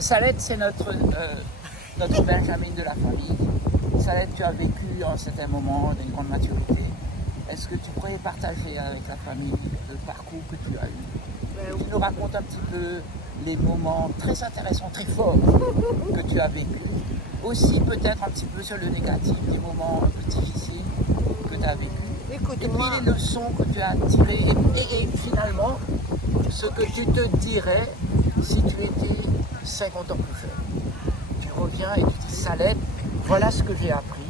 Salette, c'est notre Benjamin de la famille. Salette, tu as vécu un certain moment d'une grande maturité. Est-ce que tu pourrais partager avec la famille le parcours que tu as eu? Tu nous racontes un petit peu les moments très intéressants, très forts que tu as vécu. Aussi peut-être un petit peu sur le négatif, des moments un peu difficiles que tu as vécu. Écoute-moi. Et puis les leçons que tu as tirées et finalement ce que tu te dirais si tu étais 50 ans plus jeune. Tu reviens et tu dis Salette, voilà ce que j'ai appris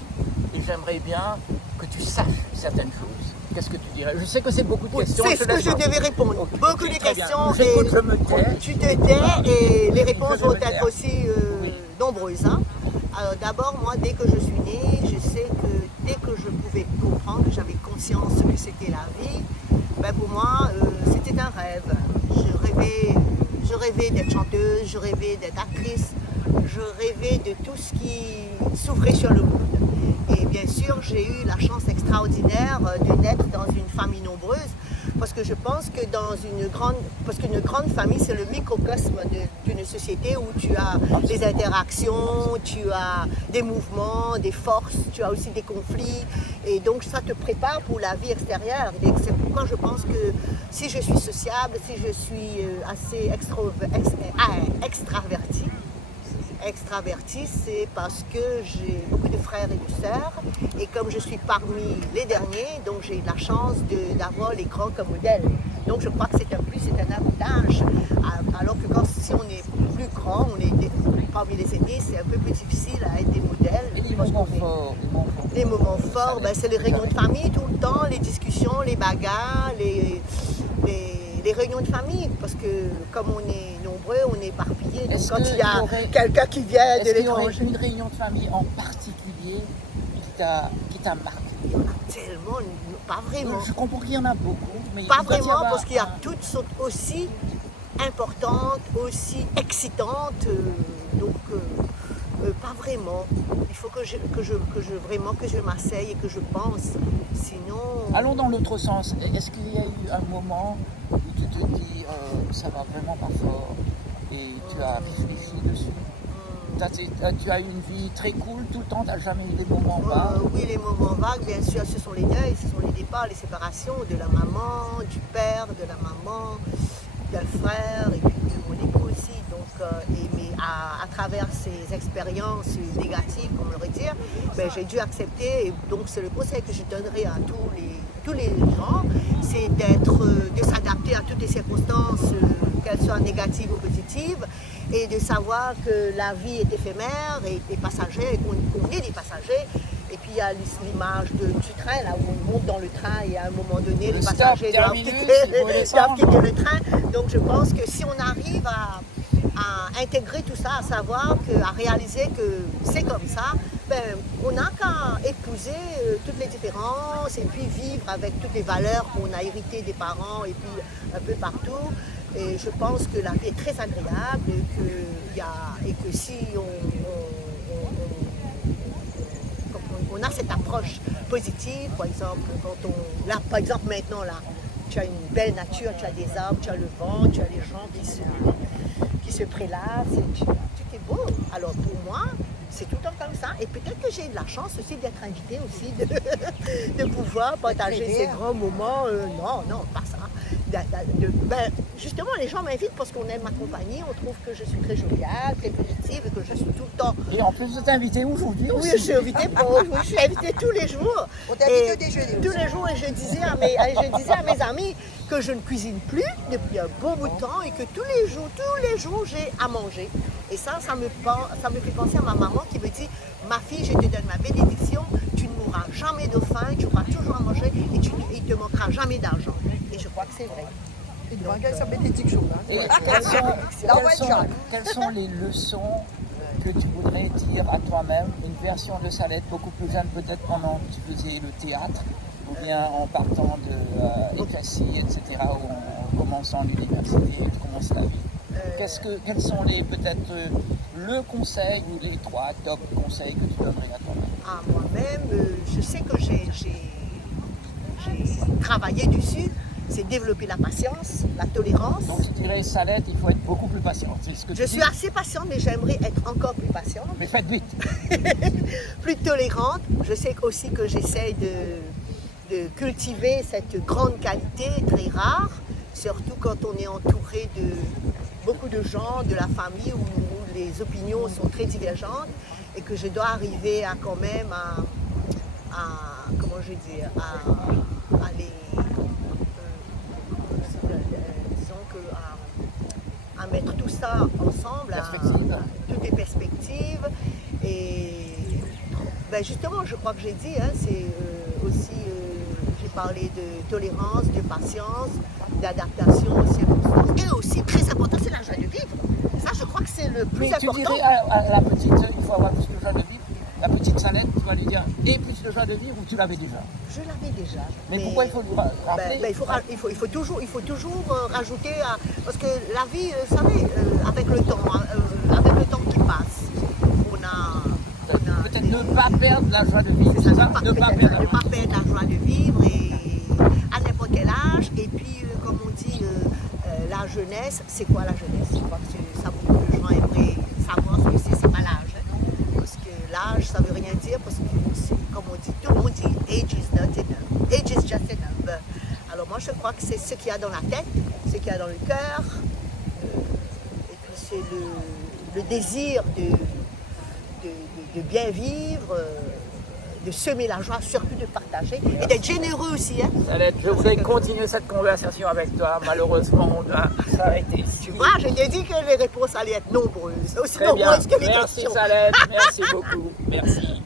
et j'aimerais bien que tu saches certaines choses. Qu'est-ce que tu dirais? Je sais que c'est beaucoup de questions. C'est ce que je devais répondre. Okay. Beaucoup de questions. J'écoute, je me tais. Tu te tais et les réponses vont être aussi oui. nombreuses. Hein. Alors d'abord, moi, dès que je suis née, je sais que dès que je pouvais comprendre, que j'avais conscience que c'était la vie, ben pour moi, c'était un rêve. Je rêvais d'être chanteuse, je rêvais d'être actrice, je rêvais de tout ce qui s'ouvrait sur le monde. Et bien sûr, j'ai eu la chance extraordinaire de naître dans une famille nombreuse, parce que je pense que parce qu'une grande famille, c'est le microcosme d'une société où tu as des interactions, tu as des mouvements, des forces, tu as aussi des conflits, et donc ça te prépare pour la vie extérieure. Et c'est pourquoi je pense que si je suis sociable, si je suis assez extravertie, c'est parce que j'ai beaucoup de frères et de sœurs, et comme je suis parmi les derniers, donc j'ai la chance d'avoir les grands comme modèle. Donc je crois que c'est un plus, c'est un avantage, alors que si on est plus grand, on est parmi les aînés, c'est un peu plus difficile à être des modèles. Et les moments forts? Les moments forts, ben, c'est les réunions de famille tout le temps, les discussions, les bagarres, les réunions de famille, parce que comme on est nombreux, on est éparpillés. Donc quand il y a quelqu'un qui vient de l'étranger. Est-ce qu'il y aurait une réunion de famille en particulier qui t'a marqué? Tellement, pas vraiment. Je comprends qu'il y en a beaucoup. Mais pas vraiment, parce qu'il y a toutes sont aussi importantes, aussi excitantes. Pas vraiment. Il faut que je m'asseye et que je pense. Sinon. Allons dans l'autre sens. Est-ce qu'il y a eu un moment où tu te dis ça va vraiment pas fort et tu as réfléchi dessus? Tu as eu une vie très cool tout le temps, tu n'as jamais eu des moments vagues? Oui, les moments vagues, bien sûr, ce sont les deuils, ce sont les départs, les séparations de la maman, du père, de la maman, d'un frère et puis de mon époux aussi. Donc, mais à travers ces expériences négatives, comme on pourrait dire, ben, j'ai dû accepter. Et donc, c'est le conseil que je donnerai à tous les gens, c'est de s'adapter à toutes les circonstances, qu'elles soient négatives ou positives, et de savoir que la vie est éphémère et passagère, et qu'on est des passagers. Et puis il y a l'image du train, là où on monte dans le train et à un moment donné, les passagers doivent quitter le train. Donc je pense que si on arrive à intégrer tout ça, à savoir, à réaliser que c'est comme ça, ben, on n'a qu'à épouser toutes les différences et puis vivre avec toutes les valeurs qu'on a héritées des parents et puis un peu partout. Et je pense que la vie est très agréable et que si on a cette approche positive, par exemple, par exemple maintenant là, tu as une belle nature, tu as des arbres, tu as le vent, tu as les gens qui se prélassent, tout est beau. Alors pour moi, c'est tout le temps comme ça. Et peut-être que j'ai de la chance aussi d'être invitée aussi, de pouvoir partager ces grands moments. Non, pas ça. Ben, justement, les gens m'invitent parce qu'on aime ma compagnie, on trouve que je suis très joviale, très positive et que je suis tout le temps. Et en plus, vous êtes invité aujourd'hui aussi. Oui, je suis invitée tous les jours. On t'invite au déjeuner. Tous les jours, et je disais à mes amis que je ne cuisine plus depuis un bon bout de temps et que tous les jours, j'ai à manger. Et ça me fait penser à ma maman qui me dit, ma fille, je te donne ma bénédiction, tu ne mourras jamais de faim, tu auras toujours à manger et il ne te manquera jamais d'argent. Et je crois que c'est vrai. Et devant sa bénédiction. Et quelles sont les leçons que tu voudrais dire à toi-même, une version de Salette beaucoup plus jeune, peut-être pendant que tu faisais le théâtre, ou bien en partant de Éclaircie, etc., ou en commençant l'université, tu commences la vie. Quels sont peut-être le conseil ou les 3 top conseils que tu donnerais à toi-même? À moi-même, je sais que j'ai travaillé dessus, c'est développer la patience, la tolérance. Donc je dirais, Salette, il faut être beaucoup plus patient. C'est ce que Je tu suis dis. assez patiente, mais j'aimerais être encore plus patiente, Mais faites vite. plus tolérante. Je sais aussi que j'essaie de cultiver cette grande qualité très rare, surtout quand on est entouré de beaucoup de gens, de la famille où les opinions sont très divergentes et que je dois arriver à quand même comment je dis, à les, disons que à mettre tout ça ensemble, Perspective. toutes les perspectives. Et ben justement, je crois que j'ai dit, hein, c'est aussi, j'ai parlé de tolérance, de patience, d'adaptation aux circonstances. Et aussi, très important, c'est la joie de vivre. Ça, je crois que c'est le plus Mais tu important. dirais à la petite, il faut avoir plus de joie de vivre. La petite Salette, tu vas lui dire, et plus de joie de vivre ou tu l'avais déjà? Je l'avais déjà. Mais pourquoi il faut lui rappeler? Il faut toujours rajouter, parce que la vie, vous savez, avec le temps qui passe, on a Peut-être ne pas perdre la joie de vivre, c'est ça? Ne pas perdre ne pas perdre la joie de vivre et à n'importe quel âge. Et puis, comme on dit, la jeunesse, c'est quoi la jeunesse? Je crois que ça, beaucoup de gens aimeraient savoir ce que c'est pas l'âge. Parce que l'âge, ça veut rien dire, parce que, comme on dit, tout le monde dit age is not enough. Age is just enough. Alors moi, je crois que c'est ce qu'il y a dans la tête, ce qu'il y a dans le cœur, et puis c'est le désir de bien vivre, de semer la joie, surtout de partager, et d'être généreux aussi. Hein. Salette, je voudrais continuer cette conversation avec toi. Malheureusement, on a s'arrêter ici. Tu vois, je t'ai dit que les réponses allaient être nombreuses, aussi Très bien. nombreuses que les Merci questions. Salette, merci beaucoup. Merci.